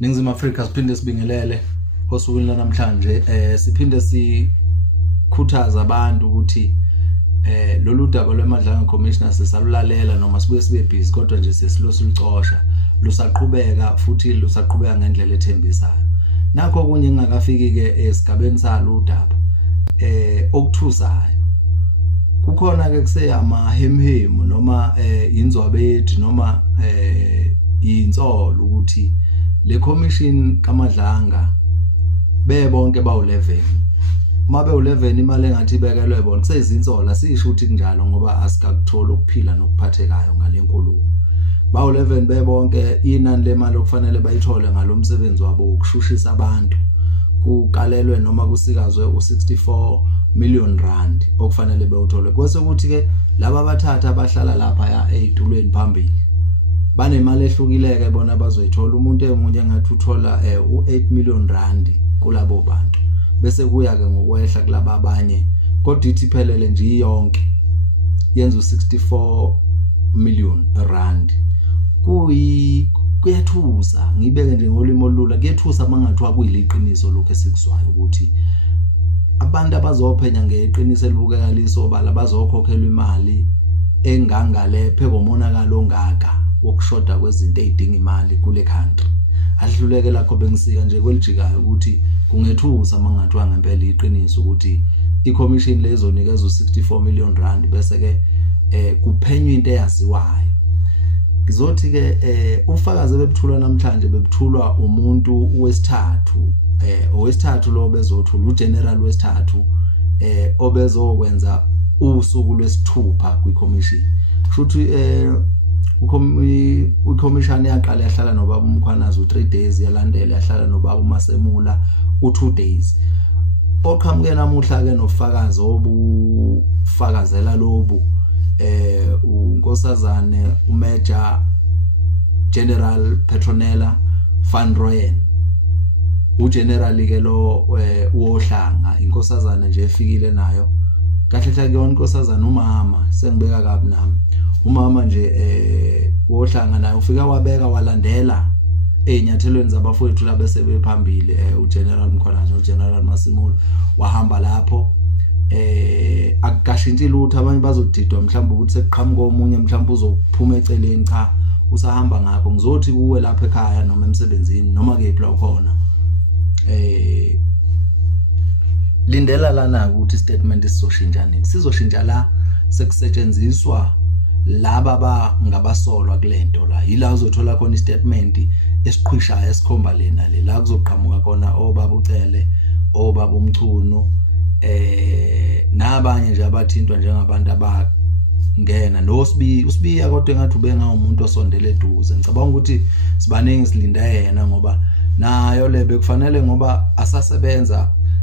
Ningizimu Afrika siphinde sibingelele osukwini namhlanje siphinde sikhuthaza abantu ukuthi lolu daba lwemadlanga commissioner sesalulalela noma sibuye sibe busy kodwa nje sesilicosha lusaqhubeka futhi lusaqhubeka ngendlela ethembisayo. Nakho okunye ngingakafiki ke esigabeni salo udaba okuthusayo kukhona ke kuseyama hemhemu noma inzwabethi noma insolo ukuthi le commission kaMadlanga bebonke bawu11 uma bewu11 imali engathi ibekelwe bona kusezinsola sisho ukuthi kunjalo ngoba asikakuthola ukuphila nokuphathekayo ngalenkulumo bawu11 bebonke inani lemali okufanele bayithole ngalomsebenzi wabo ukushushisa abantu kukalelwe noma kusikazwe u64 million rand okufanele bewuthole kwese ukuthi ke laba bathatha abahlala lapha ezitulweni phambili banemali ehlukileke bona bazoyithola umuntu emunye ngathi uthola u8 million rand kulabo bantu bese kuya ke ngokwehla kulaba abanye kodwa ithi phelele nje yonke yenza u64 million rand kuyethusa ngibeke nje ngolimo olula kuyethusa mangathiwa kuyiliqiniso lokho esikuzwayo ukuthi abantu abazophenya ngeqiniso elibukeka lisobala bazokhokhelwa imali engangale phekomonakalo ongaka wokushoda kwezinto ezidinga imali kule country adluleke lakho bengisika nje kwelijikayo ukuthi kungethusa mangathiwa ngempela iqiniso ukuthi icommission lezonikeza u64 million rand bese ke kuphenywa into eyaziwayo ngizothi ke ufakazi bebuthulwa namhlanje bebuthulwa umuntu owesithathu lo bezothula ugeneral wesithathu obezokwenza usuku lwesithupha kwicommission futhi ucommission yaqala yahlala nobaba uMkhwanazi u3 days yalandela yahlala nobaba uMasemula u2 days oqhamuke namuhla ke nofakazi obufakazela lobu unkosazane uMajor General Petronella van Rooyen ugeneral ke lo uohlanga inkosazane nje efikile nayo kahle hle kuyona inkosazane umama sengibeka kabi nami umama nje wohlanga naye ufika wabeka walandela ezinyathelweni zabafowethu labese bephambili uGeneral Mkhwanazi noGeneral Masimula wahamba lapho akukashintshi lutho abanye bazodidwa mhlawumbe ukuthi sekuqhamuka omunye mhlawumbe uzophuma eceleni cha usahamba ngakho ngizothi kuwe lapha ekhaya noma emsebenzini noma kephi la ukhona lindela lana ukuthi statement sizoshintsha nini sizoshintsha la sekusetshenziswa laba ngabasolwa kulento la yila uzothola khona istatement esiqhwishayo esikhomba lena la kuzoqhamuka khona obaba ucele obaba umchunu nabanye nje abathintwa njengabantu abangena usibiya kodwa engathi ubenga umuntu osondele eduze ngicabanga ukuthi sibaningi silinda yena ngoba nayo lebe kufanele ngoba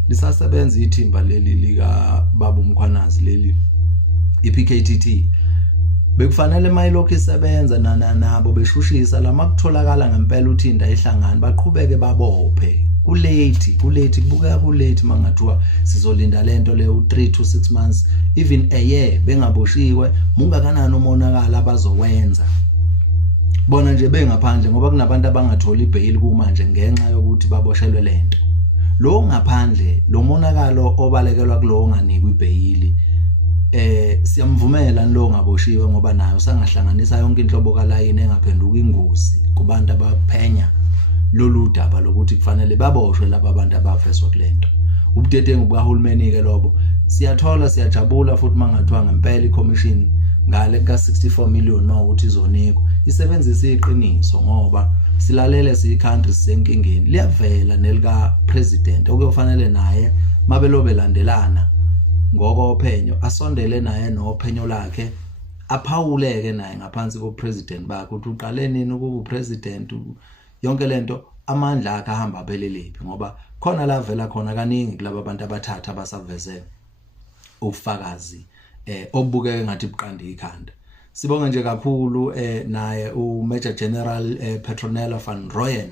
lisasebenza ithimba leli lika baba uMkhwanazi leli iPKTT bekufanele mayilokho isebenza nabo beshushisa lamakutholakala ngempela uthinda ihlangana baqhubeke babophe kulate kubukeka kulate mangathiwa sizolinda lento le u3 to 6 months even a year bengaboshiwe mungakanani umonakala abazowenza bona nje bengaphandle ngoba kunabantu abangatholi ibail kumanje ngenxa yokuthi baboshelwe lento lo ngaphandle lo monakalo obalekelwa kulo nganikwa ibail siyamvumela lo ngaboshiwe ngoba nayo sangahlanganisa yonke inhlobo kalayini engaphenduka ingozi kubantu abaphenya lolu daba lokuthi kufanele baboshwe laba abantu abafeswa kulento ubudedengu bukahulumeni ke lobo siyathola siyajabula futhi mangathiwa ngempela icommission ngale ka64 million mawuthi izonikwa isebenzisa iqiniso ngoba silalele siyicountry senkingeni liyavela nelika president okuyofanele naye mabelobe landelana ngokophenyo asondele naye nophenyo lakhe aphawuleke naye ngaphansi kopresident bakhe ukuthi uqale nini ukuba upresident yonke lento amandla akhe ahamba belelepi ngoba khona la vela khona kaningi kulabo abantu abathatha abasaveze ufakazi obukeke ngathi buqandi ikhanda sibonga nje kakhulu naye uMajor General Petronella van Rooyen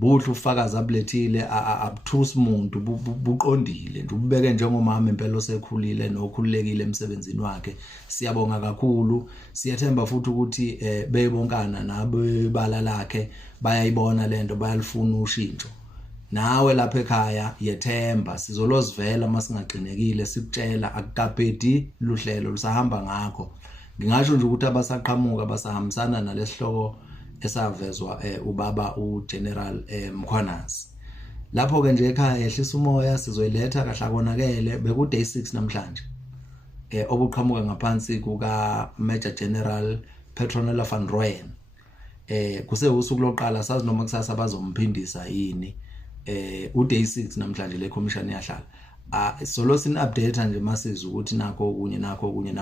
buhle ufakazi abulethile abuthusi umuntu buqondile nje ububeke njengomama impela osekhulile nokhululekile emsebenzini wakhe. Siyabonga kakhulu, siyathemba futhi ukuthi beyibonkana nabebala lakhe bayayibona lento, bayalifuna ushintsho. Nawe lapha ekhaya yethemba sizolozivela masingaqinekile sikutshela akukapedi luhlelo lusahamba ngakho. Ngingasho nje ukuthi abasaqhamuka basahambisana nalesihloko esavezwa ubaba uGeneral Mkhwanazi. Lapho ke nje ekhaya ehlisa umoya sizoyiletha kahle konakele beku day 6 namhlanje. Obuqhamuka ngaphansi kuka Major General Petronella van Rooyen. Kusewusuku loqala sazi noma kusasa bazomphindisa yini. Uday 6 namhlanje le commission yahlala. Solo sin update nje masiza ukuthi nakho okunye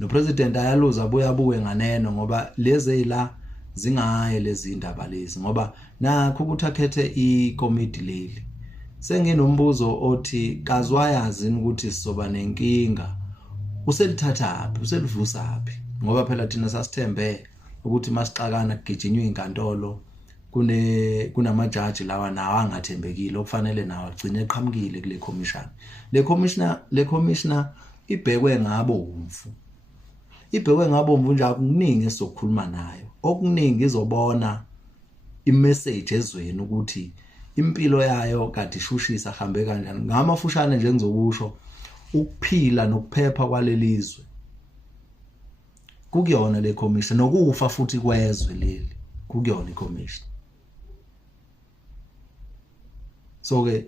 no president ayaluza abuye nganeno ngoba lezi la zingaye lezi indaba lezi ngoba nakho ukuthi akhethe iCommittee leli. Senginombuzo othi kazwayazi ukuthi sizoba nenkinga uselithathaphi uselivusaphi ngoba phela thina sasithembe ukuthi masixakana kugijinywe inkantolo kunamajaji lawa nawo angathembekile okufanele nawo agcine eqhamukile kule commission. Le commissioner ibhekwe ngabomvu. Ibhekwe ngabomvu nje akuningi esizokhuluma nayo. Okuningi izobona imessage ezweni ukuthi impilo yayo kade ishushisa hambe kanjani. Ngamafushane nje ngizokusho ukuphila nokuphepha kwalelizwe kukuyona le commission nokufa futhi kwezwe leli kukuyona iCommission. So ke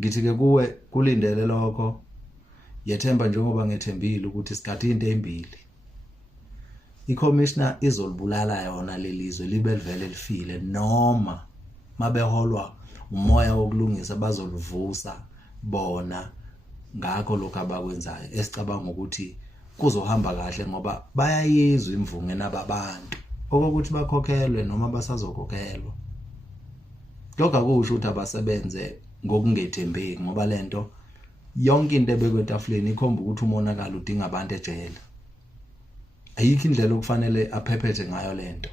ngithi ke kuwe kulindele lokho yethemba njengoba ngethembile ukuthi sikade into embili. iCommissioner izolibulala yona lelizwe libe livele lifile noma mabeholwa umoya wokulungisa bazolivusa bona ngakho lokho abakwenzayo esicabanga ukuthi kuzohamba kahle ngoba bayayizwa imvunge nababantu okokuthi bakhokhelwe noma basazokhokhelwa. Lokho akusho ukuthi abasebenze ngokungethembeki ngoba lento yonke into ebekwetafuleni ikhomba ukuthi umonakalo udinga abantu ejele. Ayikho indlela okufanele aphephethe ngayo lento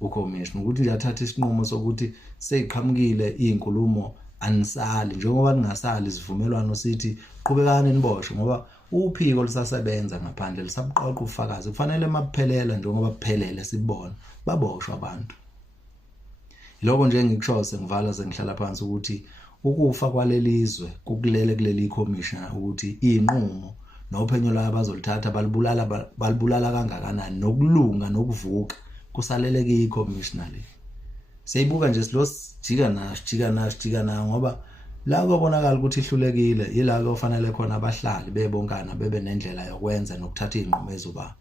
uCommission ukuthi nje athathe isinqumo sokuthi seyiqhamukile izinkulumo anisali njengoba ningasali isivumelwano sithi qhubekani niboshwe ngoba uphiko lisasebenza ngaphandle lisabuqoqa ufakazi kufanele mabuphelela njengoba kuphelele sibona baboshwa abantu. Lokho nje ngikushose ngivala sengihlala phansi ukuthi ukufa kwalelizwe kukulele kuleli commission ukuthi izinqumo nophenyo la bazolithatha balibulala kangakanani nokulunga nokuvuka kusalele kwiCommissioner le. Siyibuka nje sijika nayo ngoba la kubonakala ukuthi ihlulekile yila kufanele khona abahlali bebonkana bebe nendlela yokwenza nokuthatha izinqumo ezoba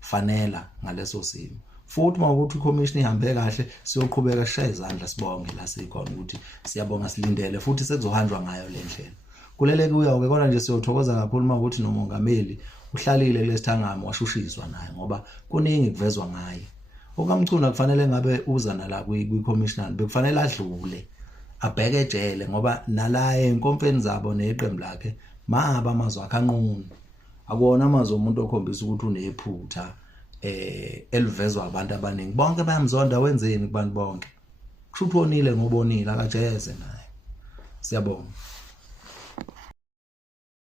fanela ngaleso simo. Futhi mawukuthi iCommission ihambe kahle siyoqhubeka sishaye izandla sibonge la sikhona ukuthi siyabonga silindele futhi sekuzohanjwa ngayo le ndlela. Kulele kuya ke kona nje siyothokoza kakhulu mawukuthi nomongameli uhlalile kulesithangamo washushiswa naye ngoba kuningi kuvezwa ngaye. Okamchuna kufanele ngabe uza nala kwiCommissioner bekufanele adlule abheke ejele ngoba nalaye inkonfeni zabo neqembu lakhe mahaba amazwi akhanqunu akuona amazwi omuntu okhombisa ukuthi unephutha elivezwa abantu abaningi bonke bayamzonda wenzeni kubantu bonke kusho uphonile ngobonile akajeze naye. Siyabonga.